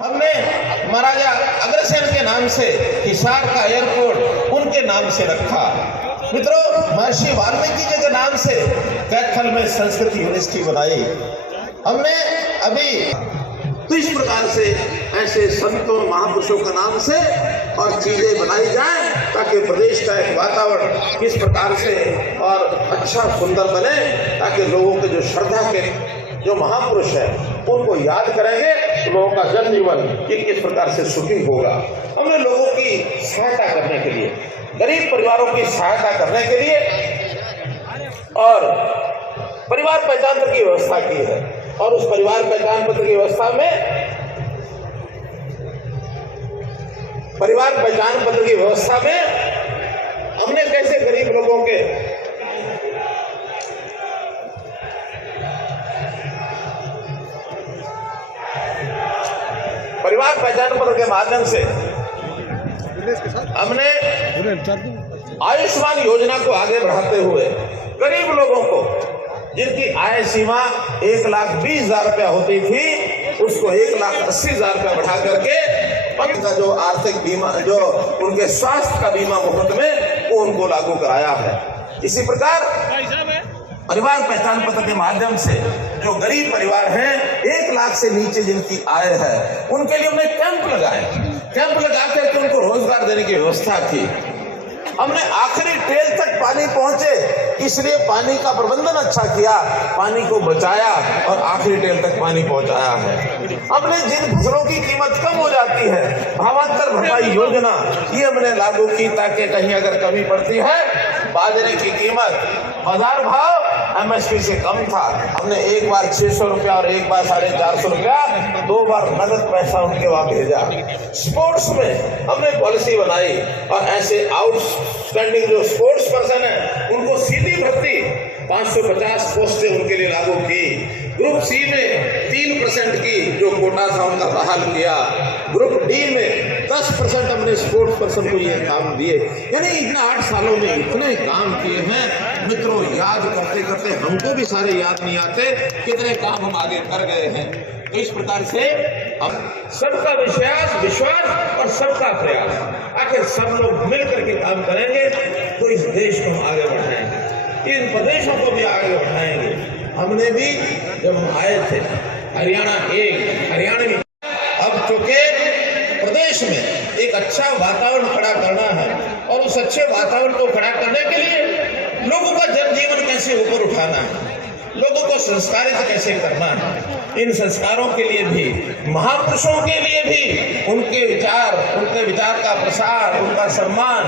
हमने महाराजा अग्रसेन के नाम से हिसार का एयरपोर्ट उनके नाम से रखा। मित्रों, महर्षि वाल्मीकि जी के नाम से कैथल में संस्कृत यूनिवर्सिटी बनाई हमने अभी। तो इस प्रकार से ऐसे संतों महापुरुषों के नाम से और चीजें बनाई जाए ताकि प्रदेश का एक वातावरण किस प्रकार से और अच्छा सुंदर बने, ताकि लोगों के जो श्रद्धा के जो महापुरुष है उनको याद करेंगे तो लोगों का जन जीवन किस प्रकार से सुखी होगा। हमने लोगों की सहायता करने के लिए, गरीब परिवारों की सहायता करने के लिए और परिवार पहचान पत्र की व्यवस्था की है। और उस परिवार पहचान पत्र की व्यवस्था में हमने कैसे गरीब लोगों के परिवार पहचान पत्र के माध्यम से हमने आयुष्मान योजना को आगे बढ़ाते हुए गरीब लोगों को जिनकी आय सीमा 1,20,000 रुपया होती थी उसको 1,80,000 रुपया बढ़ा करके उनका जो आर्थिक बीमा, जो उनके स्वास्थ्य का बीमा मुफ्त में वो उनको लागू कराया है। इसी प्रकार परिवार पहचान पत्र के माध्यम से जो गरीब परिवार हैं 1 लाख से नीचे जिनकी आय है उनके लिए हमने कैंप लगा करके उनको रोजगार देने की व्यवस्था की। हमने आखिरी टेल तक पानी पहुंचे इसलिए पानी का प्रबंधन अच्छा किया, पानी को बचाया और आखिरी टेल तक पानी पहुंचाया है। हमने जिन फसलों की कीमत कम हो जाती है भावांतर भरपाई योजना ये हमने लागू की ताकि कहीं अगर कमी पड़ती है, बाजरे की कीमत बाजार भाव एमएसपी से कम था, हमने एक बार 600 रुपया और एक बार 450 रुपया 2 बार नगद पैसा उनके वहां भेजा। स्पोर्ट्स में हमने पॉलिसी बनाई और ऐसे आउटस्टैंडिंग जो स्पोर्ट्स पर्सन है उनको सीधी भर्ती 550 पोस्टें उनके लिए लागू की। ग्रुप सी में 3% की जो कोटा था उनका बहाल किया। ग्रुप डी में 10% हमने स्पोर्ट्स पर्सन को ये काम दिए। यानी इन 8 सालों में इतने काम किए हैं मित्रों, याद करते करते हमको भी सारे याद नहीं आते कितने काम हम आगे कर गए हैं। तो इस प्रकार से हम सबका विश्वास और सबका प्रयास, आखिर सब लोग मिलकर के काम करेंगे तो इस देश को हम आगे बढ़ाएंगे, इन प्रदेशों को भी आगे बढ़ाएंगे। हमने भी जब हम आए थे हरियाणा में अब चूंकि प्रदेश में एक अच्छा वातावरण खड़ा करना है और उस अच्छे वातावरण को खड़ा करने के लिए लोगों का जनजीवन कैसे ऊपर उठाना है, लोगों को संस्कारित कैसे करना है, इन संस्कारों के लिए भी, महापुरुषों के लिए भी उनके विचार का प्रसार, उनका सम्मान,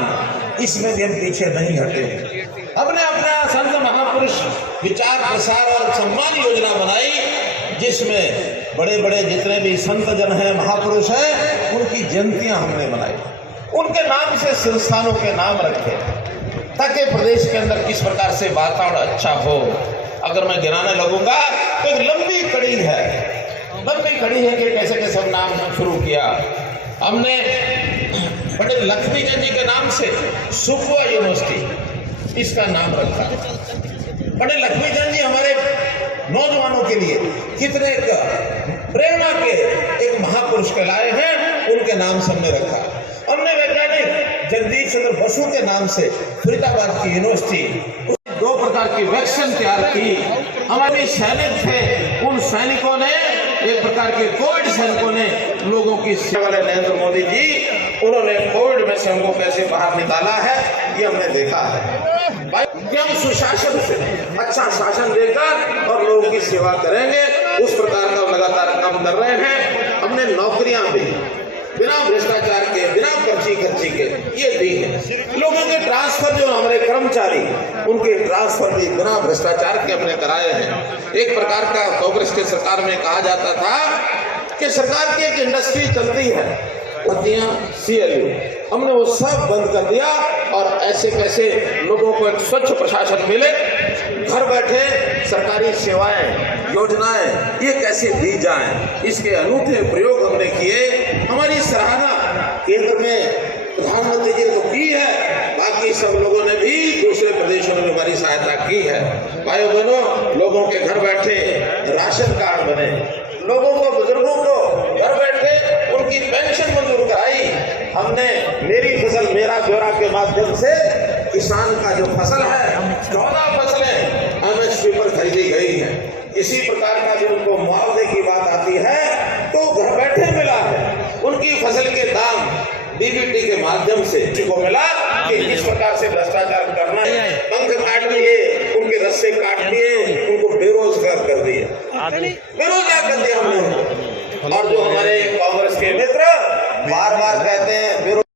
इसमें भी हम पीछे नहीं हटे। हमने अपना संत महापुरुष विचार प्रसार और सम्मान योजना बनाई जिसमें बड़े बड़े जितने भी संत जन हैं, महापुरुष हैं, उनकी जयंतियां हमने बनाई, उनके नाम से संस्थानों के नाम रखे ताकि प्रदेश के अंदर किस प्रकार से वातावरण अच्छा हो। अगर मैं गिनाने लगूंगा तो एक लंबी कड़ी है कि कैसे कैसे नाम शुरू किया। हमने पंडित लक्ष्मीचंद जी के नाम से सुखवा यूनिवर्सिटी इसका नाम रखा। पंडित लक्ष्मीचंद जी हमारे नौजवानों के लिए कितने प्रेरणा के एक महापुरुष कहलाए हैं, उनके नाम से हमने रखा। हमने वैज्ञानिक जगदीश चंद्र बसु के नाम से फरीदाबाद की यूनिवर्सिटी 2 प्रकार की वैक्सीन तैयार की। हमारे सैनिक थे, उन सैनिकों ने एक प्रकार के कोविड सैनिकों ने लोगों की सेवा वाले नरेंद्र मोदी जी उन्होंने कोविड में से हमको कैसे बाहर निकाला है ये हमने देखा है। हम सुशासन से अच्छा शासन देकर और लोगों की सेवा करेंगे उस प्रकार का लगातार काम कर रहे हैं। हमने नौकरियां भी बिना भ्रष्टाचार के, बिना पर्ची खर्ची के ये दी है। लोगों के ट्रांसफर जो हमारे कर्मचारी उनके ट्रांसफर भी बिना भ्रष्टाचार के हमने कराए हैं। एक प्रकार का कांग्रेस के सरकार में कहा जाता था कि सरकार की एक इंडस्ट्री चलती है, CLU, हमने वो सब बंद कर दिया और ऐसे कैसे लोगों को एक स्वच्छ प्रशासन मिले, घर बैठे सरकारी सेवाएं, योजनाएं ये कैसे दी जाएं, इसके अनूठे प्रयोग हमने किए। हमारी सराहना केंद्र में प्रधानमंत्री जी को की है, बाकी सब लोगों ने भी दूसरे प्रदेशों में हमारी सहायता की है। भाइयों बहनों, लोगों के घर बैठे राशन कार्ड बने, लोगों को, बुजुर्गों को घर बैठे के माध्यम से किसान का जो फसल है 14 फसलें एमएसपी पर खरीदी गई है। इसी प्रकार का जो उनको मुआवजे की बात आती है तो घर बैठे मिला है। उनकी फसल के दाम डीबीटी के माध्यम से को मिला कि किस प्रकार से भ्रष्टाचार करना है, पंख काट दिए, उनके रस्से काट दिए, उनको बेरोजगार कर दिए, बेरोजगार कर दिया हमने। और जो हमारे कांग्रेस के मित्र बार बार कहते हैं